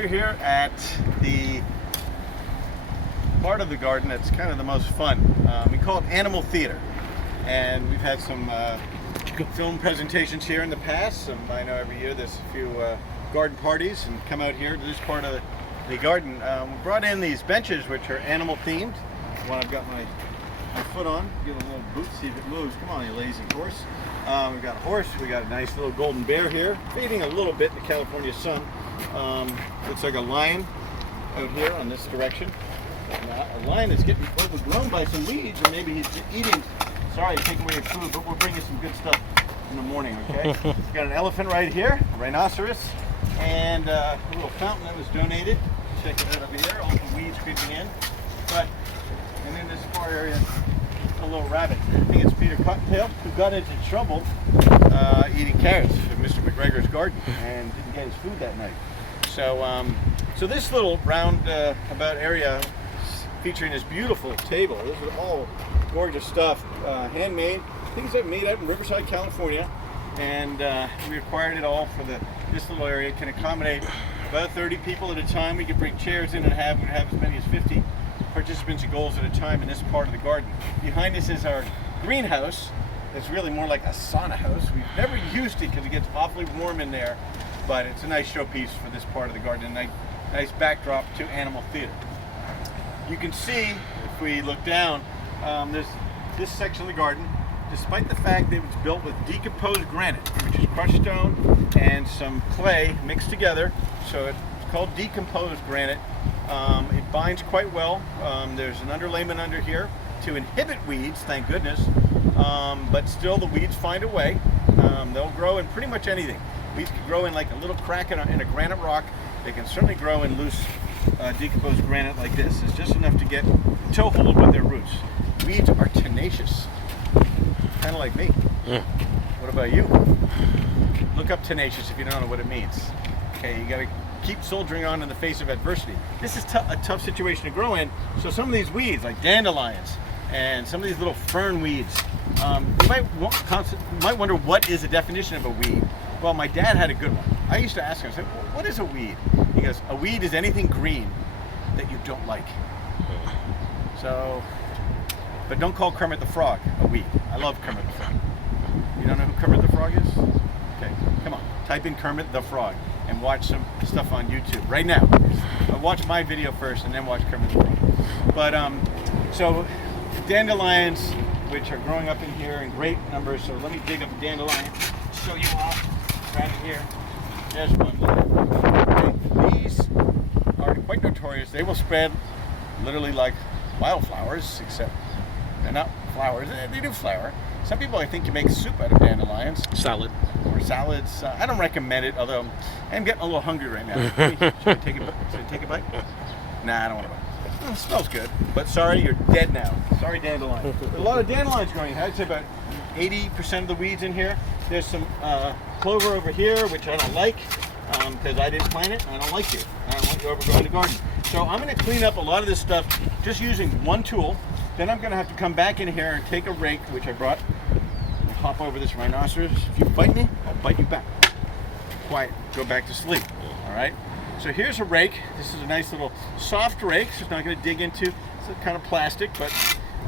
we're here at the part of the garden that's kind of the most fun. We call it Animal Theater, and we've had some film presentations here in the past. I know every year there's a few garden parties and come out here to this part of the garden. We brought in these benches which are animal themed. One I've got my foot on, give it a little boot, see if it moves. Come on, you lazy horse. We've got a horse, we got a nice little golden bear here, fading a little bit in the California sun. Looks like a lion out here on this direction. A lion is getting overgrown by some weeds, and maybe he's eating. Sorry, taking away your food, but we'll bring you some good stuff in the morning, okay? We've got an elephant right here, a rhinoceros, and a little fountain that was donated. Check it out over here, all the weeds creeping in. And in this far area, a little rabbit. I think it's Peter Cottontail, who got into trouble eating carrots in Mr. McGregor's garden and didn't get his food that night. So this little roundabout area featuring this beautiful table. This is all gorgeous stuff, handmade, things that are made out in Riverside, California, and we acquired it all for this little area. It can accommodate about 30 people at a time. We can bring chairs in and have as many as 50 participants and goals at a time in this part of the garden. Behind us is our greenhouse. It's really more like a sauna house. We've never used it because it gets awfully warm in there, but it's a nice showpiece for this part of the garden, a nice backdrop to Animal Theater. You can see, if we look down, there's this section of the garden, despite the fact that it was built with decomposed granite, which is crushed stone and some clay mixed together, so it's called decomposed granite. It binds quite well. There's an underlayment under here to inhibit weeds, thank goodness, but still the weeds find a way. They'll grow in pretty much anything. Weeds can grow in like a little crack in a granite rock. They can certainly grow in loose decomposed granite like this. It's just enough to get toehold with their roots. Weeds are tenacious, kind of like me. What about you? Look up tenacious if you don't know what it means. Okay, you gotta keep soldiering on in the face of adversity. This is a tough situation to grow in, so some of these weeds, like dandelions, and some of these little fern weeds, you might wonder what is the definition of a weed. Well, my dad had a good one. I used to ask him, I said, well, what is a weed? He goes, a weed is anything green that you don't like. So, but don't call Kermit the Frog a weed. I love Kermit the Frog. You don't know who Kermit the Frog is? Okay, come on, type in Kermit the Frog and watch some stuff on YouTube right now. Watch my video first and then watch Kermit the Frog. But so dandelions, which are growing up in here in great numbers. So let me dig up a dandelion, show you all right in here. There's one. Okay. These are quite notorious. They will spread literally like wildflowers, except they're not flowers. They do flower. Some people, I think, can make soup out of dandelions. Salad. Or salads. I don't recommend it, although I'm getting a little hungry right now. Should I take a bite? Nah, I don't want to bite. It smells good, but sorry, you're dead now. Sorry, dandelion. There's a lot of dandelions growing. I'd say about 80% of the weeds in here. There's some clover over here, which I don't like, because I didn't plant it. I don't like it. I don't want you overgrowing the garden. So I'm going to clean up a lot of this stuff just using one tool. Then I'm going to have to come back in here and take a rake, which I brought, and hop over this rhinoceros. If you bite me, I'll bite you back. Quiet. Go back to sleep. All right? So here's a rake. This is a nice little soft rake, so it's not going to dig into. It's kind of plastic, but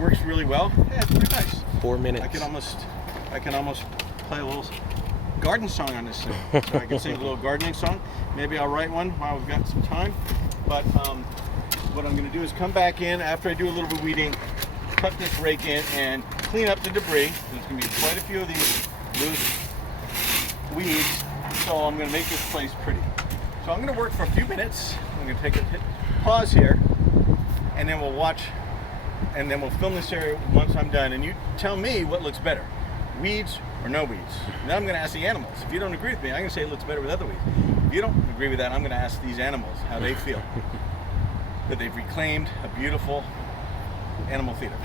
works really well. Yeah, it's pretty nice. 4 minutes. I can almost play a little garden song on this thing. So I can sing a little gardening song. Maybe I'll write one while we've got some time. But what I'm going to do is come back in after I do a little bit of weeding, cut this rake in and clean up the debris. There's going to be quite a few of these loose weeds, so I'm going to make this place pretty. So I'm going to work for a few minutes. I'm going to take a pause here, and then we'll watch, and then we'll film this area once I'm done. And you tell me what looks better, weeds or no weeds. Now I'm going to ask the animals. If you don't agree with me, I'm going to say it looks better with other weeds. If you don't agree with that, I'm going to ask these animals how they feel that they've reclaimed a beautiful Animal Theater.